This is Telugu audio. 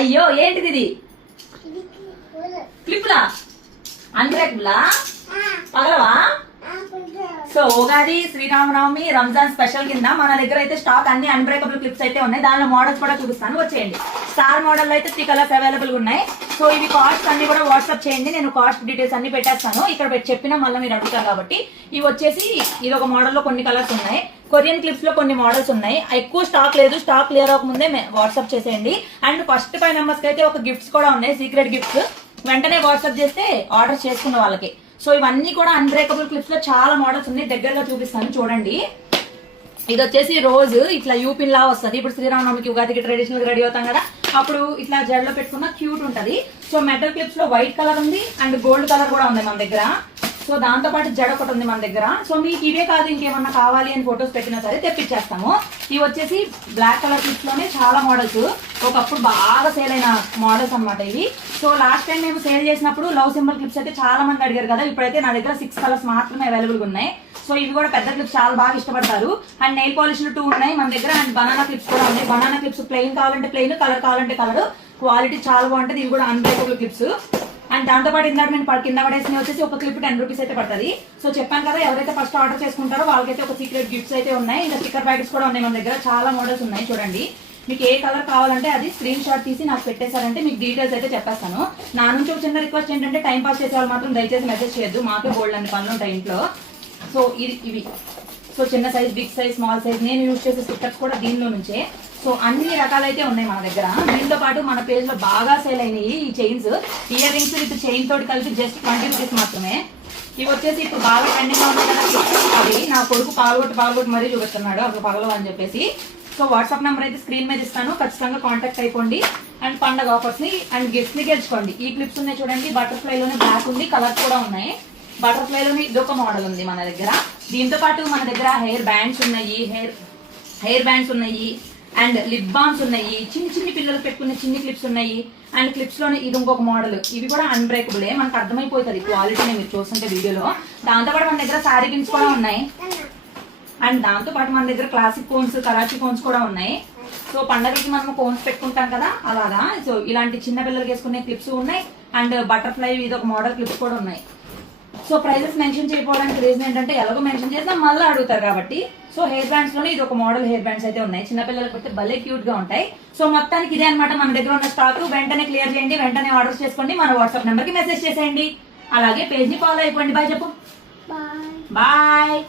అయ్యో ఏంటిది ఇది? క్లిప్లా అన్బ్రేకబులా పగలవా? సో ఉగాది, శ్రీరామనవమి, రంజాన్ స్పెషల్ కింద మన దగ్గర అయితే స్టాక్ అన్ని అన్బ్రేకబుల్ క్లిప్స్ అయితే ఉన్నాయి. దానిలో మోడల్స్ కూడా చూపిస్తాను, వచ్చేయండి. స్టార్ మోడల్ అయితే 3 కలర్స్ అవైలబుల్ ఉన్నాయి. సో ఇవి కాస్ట్ అన్ని కూడా వాట్సాప్ చేయండి, నేను కాస్ట్ డీటెయిల్స్ అన్ని పెట్టేస్తాను. ఇక్కడ చెప్పినా మళ్ళీ మీరు అడుగుతారు కాబట్టి. ఇవి వచ్చేసి ఇది ఒక మోడల్ లో కొన్ని కలర్స్ ఉన్నాయి. కొరియన్ క్లిప్స్ లో కొన్ని మోడల్స్ ఉన్నాయి. ఎక్కువ స్టాక్ లేదు, స్టాక్ క్లియర్ అవ్వకముందే వాట్సాప్ చేసేయండి. అండ్ ఫస్ట్ 5 మెంబర్స్ కి అయితే ఒక గిఫ్ట్స్ కూడా ఉన్నాయి, సీక్రెట్ గిఫ్ట్స్. వెంటనే వాట్సాప్ చేస్తే ఆర్డర్ చేసుకున్న వాళ్ళకి. సో ఇవన్నీ కూడా అన్బ్రేకబుల్ క్లిప్స్ లో చాలా మోడల్స్ ఉన్నాయి, దగ్గరలో చూపిస్తాను చూడండి. ఇది వచ్చేసి రోజు ఇట్లా యూపిన్ లా వస్తుంది. ఇప్పుడు శ్రీరామనవమికి, ఉగాదికి ట్రెడిషనల్ రెడీ అవుతాం కదా, అప్పుడు ఇట్లా జెల్లో పెట్టుకున్న క్యూట్ ఉంటది. సో మెటల్ క్లిప్స్ లో వైట్ కలర్ ఉంది అండ్ గోల్డ్ కలర్ కూడా ఉంది మన దగ్గర. సో దాంతో పాటు జడ ఒకటి ఉంది మన దగ్గర. సో మీకు ఇవే కాదు ఇంకేమన్నా కావాలి అని ఫొటోస్ పెట్టినా సరే తెప్పించేస్తాము. ఇవి వచ్చేసి బ్లాక్ కలర్ క్లిప్స్ లోనే చాలా మోడల్స్, ఒకప్పుడు బాగా సేల్ అయిన మోడల్స్ అనమాట ఇవి. సో లాస్ట్ టైం మేము సేల్ చేసినప్పుడు లవ్ సింబల్ క్లిప్స్ అయితే చాలా మంది అడిగారు కదా, ఇప్పుడైతే నా దగ్గర 6 కలర్స్ మాత్రమే అవైలబుల్ గా ఉన్నాయి. సో ఇవి కూడా పెద్ద క్లిప్స్ చాలా బాగా ఇష్టపడతారు. అండ్ నెయిల్ పాలిష్లు 2 ఉన్నాయి మన దగ్గర. అండ్ బనానా క్లిప్స్ కూడా ఉన్నాయి. బనానా క్లిప్స్ ప్లెయిన్ కావాలంటే ప్లెయిన్, కలర్ కావాలంటే కలర్, క్వాలిటీ చాలా బాగుంటుంది. ఇవి కూడా అన్బ్రేకబుల్ క్లిప్స్. అండ్ దాంతో పాటు ఇందాక నేను కింద పడేసిన వచ్చేసి ఒక క్లిప్ 10 రూపీస్ అయితే పడుతుంది. సో చెప్పాను కదా, ఎవరైతే ఫస్ట్ ఆర్డర్ చేసుకుంటారో వాళ్ళకైతే ఒక సీక్రెట్ గిఫ్ట్స్ అయితే ఉన్నాయి. ఇంకా స్టిక్కర్ ప్యాకెట్స్ కూడా ఉన్నాయి మన దగ్గర, చాలా మోడల్స్ ఉన్నాయి చూడండి. మీకు ఏ కలర్ కావాలంటే అది స్క్రీన్ షాట్ తీసి నాకు పెట్టేశారంటే మీకు డీటెయిల్స్ అయితే చెప్పేస్తాను. నా నుంచి ఒక చిన్న రిక్వెస్ట్ ఏంటంటే, టైం పాస్ చేసే వాళ్ళు మాత్రం దయచేసి మెసేజ్ చేయొద్దు, మాకే బోల్డ్ అన్ని పనులు ఉంటాయి ఇంట్లో. సో ఇవి సో చిన్న size, big size, small size, నేను యూజ్ చేసే స్టిక్కర్స్ కూడా దీనిలో నుంచే. సో అన్ని రకాలైతే ఉన్నాయి మన దగ్గర. దీంతో పాటు మన పేజ్ లో బాగా సేల్ అయినాయి ఈ chains, ear rings with chain తోటి కలిపి జస్ట్ 20 రూపీస్ మాత్రమే. ఇవి వచ్చేసి ఇప్పుడు బాగా ట్రెండింగ్ గా ఉన్నాయి కదా, అవి నా కొడుకు పాల్గొట్టి మరీ చూపిస్తున్నాడు అసలు పగలవు అని చెప్పేసి. సో వాట్సాప్ నెంబర్ అయితే స్క్రీన్ మీద ఇస్తాను, ఖచ్చితంగా కాంటాక్ట్ అయిపోండి. అండ్ పండగ ఆఫర్స్ ని అండ్ గిఫ్ట్స్ ని గెలుచుకోండి. ఈ క్లిప్స్ ఉన్నాయి చూడండి, బటర్ఫ్లై లోనే బ్లాక్ ఉంది, కలర్స్ కూడా ఉన్నాయి. బటర్ఫ్లై లోనే ఇదొక మోడల్ ఉంది మన దగ్గర. దీంతో పాటు మన దగ్గర హెయిర్ బ్యాండ్స్ ఉన్నాయి, హెయిర్ బ్యాండ్స్ ఉన్నాయి, అండ్ లిప్ బామ్స్ ఉన్నాయి, చిన్ని పిల్లలు పెట్టుకునే చిన్ని క్లిప్స్ ఉన్నాయి. అండ్ క్లిప్స్ లోనే ఇది ఇంకొక మోడల్. ఇవి కూడా అన్బ్రేకబుల్, మనకు అర్థమైపోతుంది క్వాలిటీని మీరు చూస్తుంటే వీడియోలో. దాంతో పాటు మన దగ్గర శారీ పిన్స్ కూడా ఉన్నాయి. అండ్ దాంతో పాటు మన దగ్గర క్లాసిక్ కోన్స్, కరాచీ కోన్స్ కూడా ఉన్నాయి. సో పండగకి మనం కోన్స్ పెట్టుకుంటాం కదా అలాగా. సో ఇలాంటి చిన్న పిల్లలకి వేసుకునే క్లిప్స్ ఉన్నాయి. అండ్ బటర్ఫ్లై ఇది ఒక మోడల్ క్లిప్స్ కూడా ఉన్నాయి. సో ప్రైజెస్ మెన్షన్ చేయకపోవడానికి రీజన్ ఏంటంటే, ఎలాగో మెన్షన్ చేసినా మళ్ళీ అడుగుతారు కాబట్టి. సో హెయిర్ బ్యాండ్స్ లోనే ఇది ఒక మోడల్ హెయిర్ బ్యాండ్స్ అయితే ఉన్నాయి, చిన్నపిల్లలకు అయితే భలే క్యూట్ గా ఉంటాయి. సో మొత్తానికి ఇదే అనమాట మన దగ్గర ఉన్న స్టాక్. వెంటనే క్లియర్ చేయండి, వెంటనే ఆర్డర్ చేసుకోండి, మన వాట్సాప్ నెంబర్ కి మెసేజ్ చేసేయండి. అలాగే పేజ్ ని ఫాలో అయిపోండి. బాయ్ చెప్పు. బాయ్.